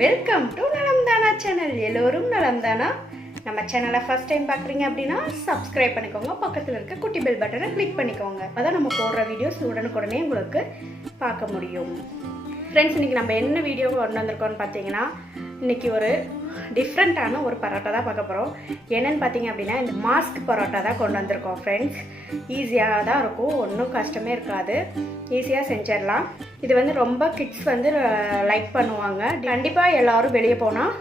Welcome to நலம்தானா channel. எல்லோரும் நலம்தானா? நம்ம சேனலை ஃபர்ஸ்ட் டைம் பார்க்குறீங்க அப்படின்னா சப்ஸ்கிரைப் பண்ணிக்கோங்க. பக்கத்தில் இருக்க குட்டி பெல் பட்டனை கிளிக் பண்ணிக்கோங்க. அதான் நம்ம போடுற வீடியோஸ் உடனுக்குடனே உங்களுக்கு பார்க்க முடியும். ஃப்ரெண்ட்ஸ், இன்றைக்கி நம்ம என்ன வீடியோ கொண்டு வந்திருக்கோம்னு பார்த்தீங்கன்னா, இன்றைக்கி ஒரு டிஃப்ரெண்ட்டான ஒரு பரோட்டா தான் பார்க்க போகிறோம். என்னென்னு பார்த்தீங்க அப்படின்னா, இந்த மாஸ்க் பரோட்டா தான் கொண்டு வந்திருக்கோம் ஃப்ரெண்ட்ஸ். ஈஸியாக தான் இருக்கும், ஒன்றும் கஷ்டமே இருக்காது, ஈஸியாக செஞ்சிடலாம். இது வந்து ரொம்ப கிட்ஸ் வந்து லைக் பண்ணுவாங்க. கண்டிப்பாக எல்லோரும் வெளியே போனால்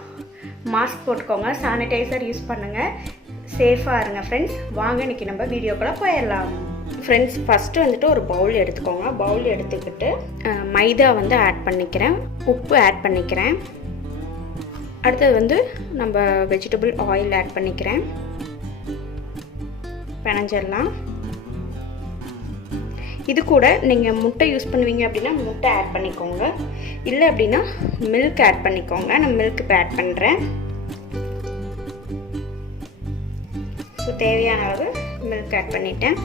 மாஸ்க் போட்டுக்கோங்க, சானிடைசர் யூஸ் பண்ணுங்கள், சேஃபாக இருங்க ஃப்ரெண்ட்ஸ். வாங்க இன்றைக்கி நம்ம வீடியோக்குள்ளே போயிடலாம். ஃப்ரெண்ட்ஸ், ஃபஸ்ட்டு வந்துட்டு ஒரு பவுல் எடுத்துக்கோங்க. பவுல் எடுத்துக்கிட்டு மைதா வந்து ஆட் பண்ணிக்கிறேன், உப்பு ஆட் பண்ணிக்கிறேன். அடுத்தது வந்து நம்ம வெஜிடபிள் ஆயில் ஆட் பண்ணிக்கிறேன். பிணைஞ்சிடலாம். இது கூட நீங்கள் முட்டை யூஸ் பண்ணுவீங்க அப்படின்னா முட்டை ஆட் பண்ணிக்கோங்க, இல்லை அப்படின்னா மில்க் ஆட் பண்ணிக்கோங்க. நான் மில்க் இப்போ ஆட் பண்ணுறேன். ஸோ தேவையான அளவு மில்க் ஆட் பண்ணிட்டேன்.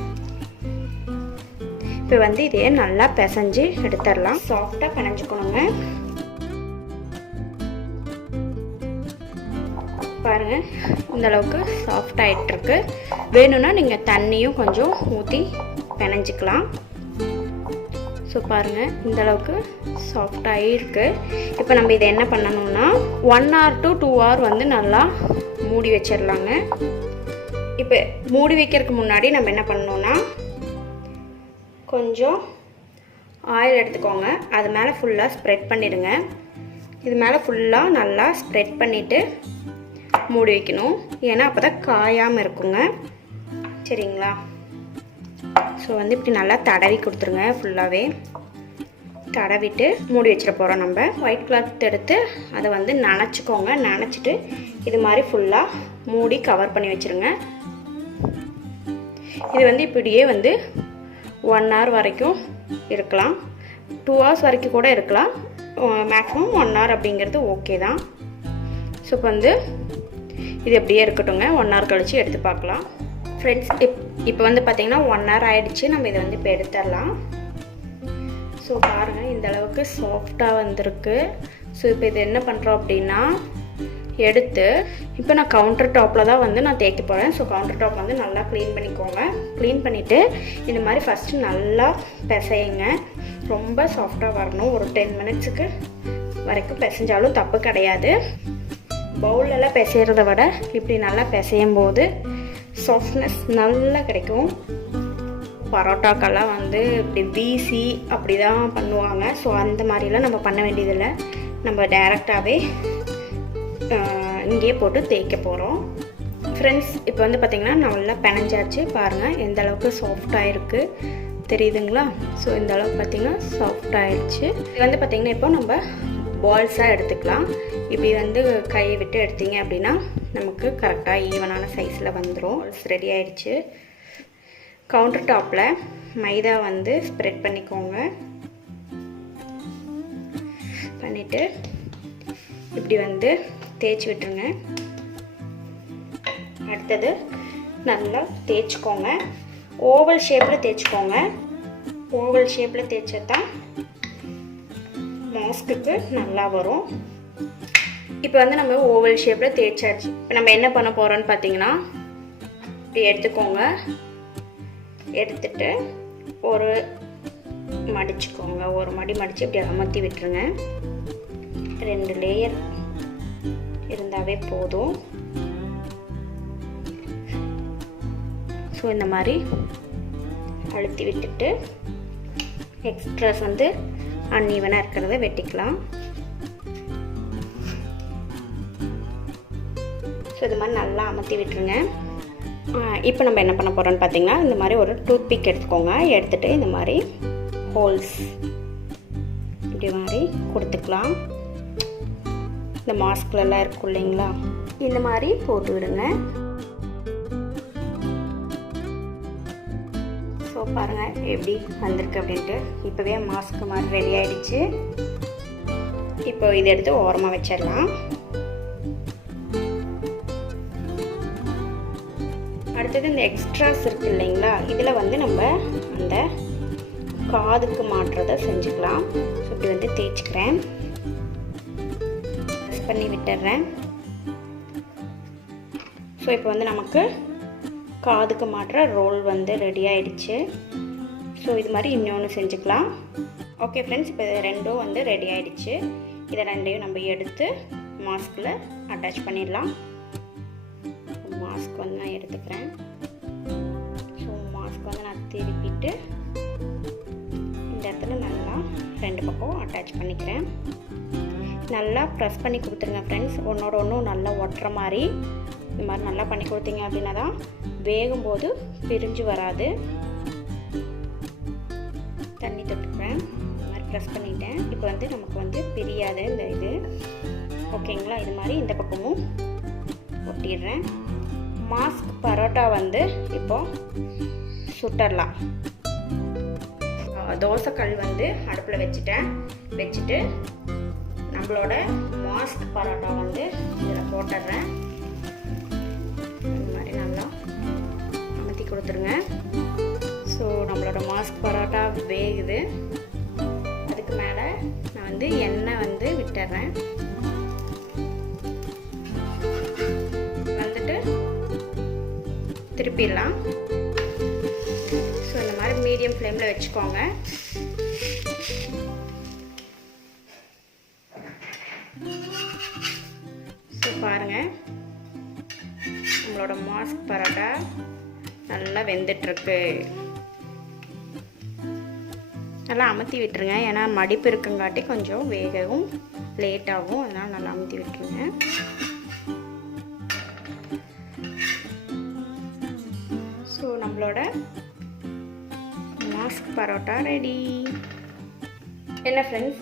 இப்போ வந்து இதே நல்லா பிசைஞ்சு எடுத்துடலாம். சாஃப்டாக பிணைஞ்சிக்கணுங்க. பாருங்கள், இந்த அளவுக்கு சாஃப்ட் ஆகிட்டுருக்கு. வேணும்னா நீங்கள் தண்ணியும் கொஞ்சம் ஊற்றி பிணைஞ்சிக்கலாம். ஸோ பாருங்கள், இந்த அளவுக்கு சாஃப்டாகி இருக்குது. இப்போ நம்ம இதை என்ன பண்ணணும்னா 1 hour to 2 hour வந்து நல்லா மூடி வச்சிடலாங்க. இப்போ மூடி வைக்கிறதுக்கு முன்னாடி நம்ம என்ன பண்ணணும்னா, கொஞ்சம் ஆயில் எடுத்துக்கோங்க, அது மேலே ஃபுல்லாக ஸ்ப்ரெட் பண்ணிடுங்க. இது மேலே ஃபுல்லாக நல்லா ஸ்ப்ரெட் பண்ணிவிட்டு மூடி வைக்கணும். ஏன்னா அப்போ தான் காயாமல் இருக்குங்க. சரிங்களா? ஸோ வந்து இப்படி நல்லா தடவி கொடுத்துருங்க. ஃபுல்லாகவே தடவிட்டு மூடி வச்சிட போகிறோம். நம்ம ஒயிட் கிளாத் எடுத்து அதை வந்து நனைச்சிக்கோங்க. நனைச்சிட்டு இது மாதிரி ஃபுல்லாக மூடி கவர் பண்ணி வச்சுருங்க. இது வந்து இப்படியே வந்து 1 hour வரைக்கும் இருக்கலாம், 2 hours வரைக்கும் கூட இருக்கலாம். மேக்ஸிமம் 1 hour அப்படிங்கிறது ஓகே தான். ஸோ இப்போ வந்து இது எப்படியே இருக்கட்டுங்க. 1 hour கழித்து எடுத்து பார்க்கலாம். ஃப்ரெண்ட்ஸ், இப்போ வந்து பார்த்திங்கன்னா 1 hour ஆகிடுச்சு. நம்ம இதை வந்து இப்போ எடுத்துடலாம். ஸோ பாருங்கள், இந்த அளவுக்கு சாஃப்டாக வந்திருக்கு. ஸோ இப்போ இது என்ன பண்ணுறோம் அப்படின்னா, எடுத்து இப்போ நான் கவுண்டர் டாப்பில் தான் வந்து நான் தேய்க்க போகிறேன். ஸோ கவுண்டர் டாப் வந்து நல்லா க்ளீன் பண்ணிக்கோங்க. க்ளீன் பண்ணிவிட்டு இந்த மாதிரி ஃபஸ்ட்டு நல்லா பிசையுங்க. ரொம்ப சாஃப்டாக வரணும். ஒரு 10 minutes வரைக்கும் பிசைஞ்சாலும் தப்பு கிடையாது. பவுலெல்லாம் பிசைகிறத விட இப்படி நல்லா பிசையும் போது சாஃப்ட்னஸ் நல்லா கிடைக்கும். பரோட்டாக்கெல்லாம் வந்து இப்படி வீசி அப்படி தான் பண்ணுவாங்க. ஸோ அந்த மாதிரிலாம் நம்ம பண்ண வேண்டியதில்லை. நம்ம டைரெக்டாகவே இங்கேயே போட்டு தேய்க்க போகிறோம். ஃப்ரெண்ட்ஸ், இப்போ வந்து பார்த்திங்கன்னா நல்லா பிணைஞ்சாச்சு. பாருங்கள் எந்த அளவுக்கு சாஃப்டாக இருக்குது, தெரியுதுங்களா? ஸோ இந்த அளவுக்கு பார்த்திங்கன்னா சாஃப்டாகிடுச்சு. இது வந்து பார்த்திங்கன்னா இப்போ நம்ம பால்ஸாக எடுத்துக்கலாம். இப்படி வந்து கையை விட்டு எடுத்தீங்க அப்படின்னா நமக்கு கரெக்டாக ஈவனான சைஸில் வந்துடும். ரெடி ஆகிடுச்சு. கவுண்டர் டாப்பில் மைதா வந்து ஸ்ப்ரெட் பண்ணிக்கோங்க. பண்ணிவிட்டு இப்படி வந்து தேய்ச்சி விட்டுருங்க. அடுத்தது நல்லா தேய்ச்சிக்கோங்க. ஓவல் ஷேப்பில் தேய்ச்சிக்கோங்க. ஓவல் ஷேப்பில் தேய்ச்சா தான் மாஸ்க்குக்கு நல்லா வரும். இப்போ வந்து நம்ம ஓவல் ஷேப்பில் தேய்ச்சாச்சு. இப்போ நம்ம என்ன பண்ண போகிறோன்னு பார்த்தீங்கன்னா, இப்படி எடுத்துக்கோங்க. எடுத்துட்டு ஒரு மடிச்சுக்கோங்க. ஒரு மடி மடித்து இப்படி அமர்த்தி விட்டுருங்க. 2 லேயர் இருந்தாவே போதும். ஸோ இந்த மாதிரி அழுத்தி விட்டுட்டு எக்ஸ்ட்ராஸ் வந்து அன்ஈவனாக இருக்கிறத வெட்டிக்கலாம். ஸோ இது மாதிரி நல்லா அமர்த்தி விட்டுருங்க. இப்போ நம்ம என்ன பண்ண போகிறோம்னு பார்த்தீங்கன்னா, இந்த மாதிரி ஒரு டூத்பிக் எடுத்துக்கோங்க. எடுத்துகிட்டு இந்த மாதிரி ஹோல்ஸ் இப்படி மாதிரி கொடுத்துக்கலாம். இந்த மாஸ்க்லலாம் இருக்கும் இல்லைங்களா, இந்த மாதிரி போட்டு விடுங்க. ஸோ பாருங்கள் எப்படி வந்திருக்கு அப்படின்ட்டு. இப்போவே மாஸ்க் மாதிரி ரெடி ஆகிடுச்சு. இப்போ இதை எடுத்து ஓரமாக வச்சிடலாம். அடுத்தது இந்த எக்ஸ்ட்ராஸ் இருக்குது இல்லைங்களா, இதில் வந்து நம்ம அந்த காதுக்கு மாட்டுறதை செஞ்சுக்கலாம். ஸோ இப்படி வந்து தேய்ச்சிக்கிறேன். பண்ணி விட்டுறேன். ஸோ இப்போ வந்து நமக்கு காதுக்கு மாட்டுற ரோல் வந்து ரெடி ஆகிடுச்சு. ஸோ இது மாதிரி இன்னொன்று செஞ்சுக்கலாம். ஓகே ஃப்ரெண்ட்ஸ், இப்போ ரெண்டும் வந்து ரெடி ஆகிடுச்சு. இதை ரெண்டையும் நம்ம எடுத்து மாஸ்கில் அட்டாச் பண்ணிடலாம். மாஸ்க் வந்து நான் எடுத்துக்கிறேன். ஸோ மாஸ்க் வந்து நான் திருப்பிட்டு இந்த இடத்துல நல்லா 2 பக்கம் அட்டாச் பண்ணிக்கிறேன். நல்லா ப்ரெஸ் பண்ணி கொடுத்துருங்க ஃப்ரெண்ட்ஸ். ஒன்றோட ஒன்றும் நல்லா ஒட்டுற மாதிரி இந்த மாதிரி நல்லா பண்ணி கொடுத்தீங்க அப்படின்னா தான் வேகும்போது பிரிஞ்சு வராது. தண்ணி தொட்டுக்கிறேன். இந்த மாதிரி ப்ரெஸ் பண்ணிட்டேன். இப்போ வந்து நமக்கு வந்து பிரியாது இந்த இது. ஓகேங்களா? இது மாதிரி இந்த பக்கமும் ஒட்டிடுறேன். மாஸ்க் பரோட்டா வந்து இப்போ சுட்டரலாம். தோசைக்கல் வந்து அடுப்பில் வச்சுட்டு நம்மளோட மாஸ்க் பரோட்டா வந்து இதில் போட்டுடுறேன். இந்த மாதிரி நல்லா அமர்த்தி கொடுத்துருங்க. ஸோ நம்மளோட மாஸ்க் பரோட்டா வேகுது. அதுக்கு மேலே நான் வந்து எண்ணெய் வந்து விட்டுறேன். வந்துட்டு திருப்பிடலாம். ஸோ இந்த மாதிரி மீடியம் ஃப்ளேமில் வச்சுக்கோங்க. ஸோ பாருங்கள், நம்மளோட மாஸ்க் பரோட்டா நல்லா வெந்துட்டுருக்கு. நல்லா அமுத்தி விட்டுருங்க. ஏன்னா மடிப்பு இருக்குங்காட்டி கொஞ்சம் வேகவும் லேட் ஆகும். அதனால் நல்லா அமுத்தி விட்டுருங்க. ஸோ நம்மளோட மாஸ்க் பரோட்டா ரெடி. என்ன ஃப்ரெண்ட்ஸ்,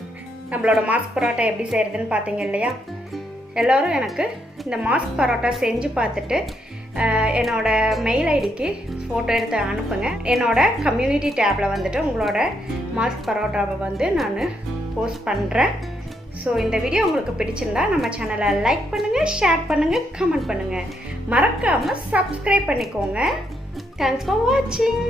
நம்மளோட மாஸ்க் பரோட்டா எப்படி செய்கிறதுன்னு பார்த்தீங்க இல்லையா? எல்லோரும் எனக்கு இந்த மாஸ்க் பரோட்டா செஞ்சு பார்த்துட்டு என்னோடய மெயில் ஐடிக்கு ஃபோட்டோ எடுத்து அனுப்புங்க. என்னோடய கம்யூனிட்டி டேப்பில் வந்துட்டு உங்களோட மாஸ்க் பரோட்டாவை வந்து நான் போஸ்ட் பண்ணுறேன். ஸோ இந்த வீடியோ உங்களுக்கு பிடிச்சிருந்தா நம்ம சேனலை லைக் பண்ணுங்கள், ஷேர் பண்ணுங்கள், கமெண்ட் பண்ணுங்கள். மறக்காமல் சப்ஸ்கிரைப் பண்ணிக்கோங்க. தேங்க்ஸ் ஃபார் வாட்சிங்.